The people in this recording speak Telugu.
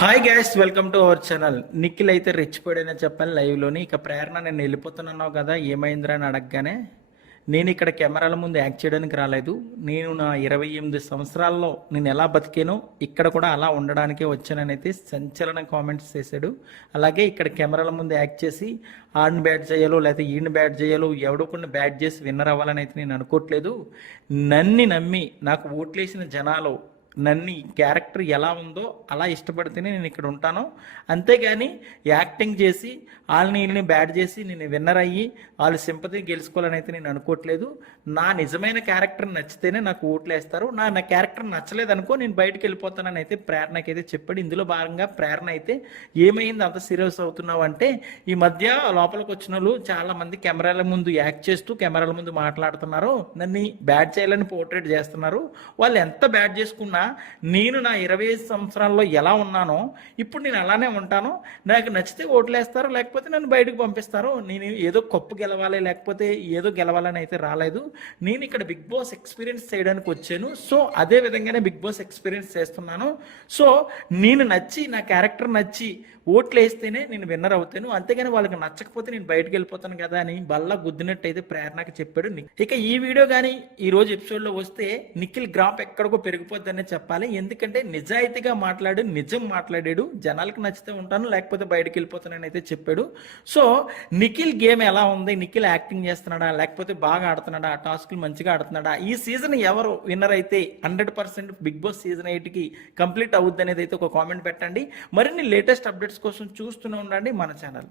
Hi gas, welcome to our channel. Nikhil అయితే రెచ్చిపోయాడని చెప్పాను లైవ్లోని. ఇక ప్రేరణ నేను వెళ్ళిపోతున్నావు కదా ఏమైందిరా అని అడగగానే, నేను ఇక్కడ కెమెరాల ముందు యాక్ట్ చేయడానికి రాలేదు, నేను నా 28 సంవత్సరాల్లో నేను ఎలా బతికానో ఇక్కడ కూడా అలా ఉండడానికే వచ్చానని అయితే సంచలన కామెంట్స్ చేశాడు. అలాగే ఇక్కడ కెమెరాల ముందు యాక్ట్ చేసి ఆడిని బ్యాట్ చేయాలో లేకపోతే ఈయన బ్యాట్ చేయాలో ఎవడో కొన్ని బ్యాట్ చేసి విన్నర్ అవ్వాలని అయితే నేను అనుకోవట్లేదు. నన్ను నమ్మి నాకు ఓట్లేసిన జనాలు నన్ను క్యారెక్టర్ ఎలా ఉందో అలా ఇష్టపడితేనే నేను ఇక్కడ ఉంటాను. అంతేగాని యాక్టింగ్ చేసి వాళ్ళని వీళ్ళని బ్యాడ్ చేసి నేను విన్నర్ అయ్యి వాళ్ళ సింపతి గెలుచుకోవాలని అయితే నేను అనుకోవట్లేదు. నా నిజమైన క్యారెక్టర్ నచ్చితేనే నాకు ఓట్లు వేస్తారు. నా క్యారెక్టర్ నచ్చలేదనుకో నేను బయటకు వెళ్ళిపోతానని అయితే ప్రేరణకి అయితే చెప్పాడు. ఇందులో భాగంగా ప్రేరణ అయితే ఏమైంది అంత సీరియస్ అవుతున్నావు అంటే, ఈ మధ్య లోపలికి వచ్చిన వాళ్ళు చాలామంది కెమెరాల ముందు యాక్ట్ చేస్తూ కెమెరాల ముందు మాట్లాడుతున్నారు, నన్ను బ్యాడ్ చేయాలని పోర్ట్రేట్ చేస్తున్నారు. వాళ్ళు ఎంత బ్యాడ్ చేసుకున్నా నేను నా 25 సంవత్సరాల్లో ఎలా ఉన్నానో ఇప్పుడు నేను అలానే ఉంటాను. నాకు నచ్చితే ఓట్లేస్తారు, లేకపోతే నన్ను బయటకు పంపిస్తారు. నేను ఏదో కప్పు గెలవాలి లేకపోతే ఏదో గెలవాలని అయితే రాలేదు. నేను ఇక్కడ బిగ్ బాస్ ఎక్స్పీరియన్స్ చేయడానికి వచ్చాను. సో అదే విధంగానే బిగ్ బాస్ ఎక్స్పీరియన్స్ చేస్తున్నాను. సో నేను నచ్చి నా క్యారెక్టర్ నచ్చి ఓట్లు వేస్తేనే నేను విన్నర్ అవుతాను. అంతేగాని వాళ్ళకి నచ్చకపోతే నేను బయటకు వెళ్ళిపోతాను కదా అని బల్ల గుద్దినట్టు అయితే ప్రేరణకి చెప్పాడు. ఇక ఈ వీడియో కానీ ఈ రోజు ఎపిసోడ్లో వస్తే నిఖిల్ గ్రాఫ్ ఎక్కడికో పెరిగిపోద్దనే చెప్పాలి. ఎందుకంటే నిజాయితీగా మాట్లాడు, నిజం మాట్లాడాడు. జనాలకు నచ్చితే ఉంటాను లేకపోతే బయటకు వెళ్ళిపోతానని అయితే చెప్పాడు. సో నిఖిల్ గేమ్ ఎలా ఉంది, నిఖిల్ యాక్టింగ్ చేస్తున్నాడా లేకపోతే బాగా ఆడుతున్నాడా, ఆ టాస్క్లు మంచిగా ఆడుతున్నాడా, ఈ సీజన్ ఎవరు విన్నర్ అయితే 100% బిగ్ బాస్ సీజన్ 8కి కంప్లీట్ అవుద్ది అనేది అయితే ఒక కామెంట్ పెట్టండి. మరిన్ని లేటెస్ట్ అప్డేట్స్ కోసం చూస్తూనే ఉండండి మన ఛానల్.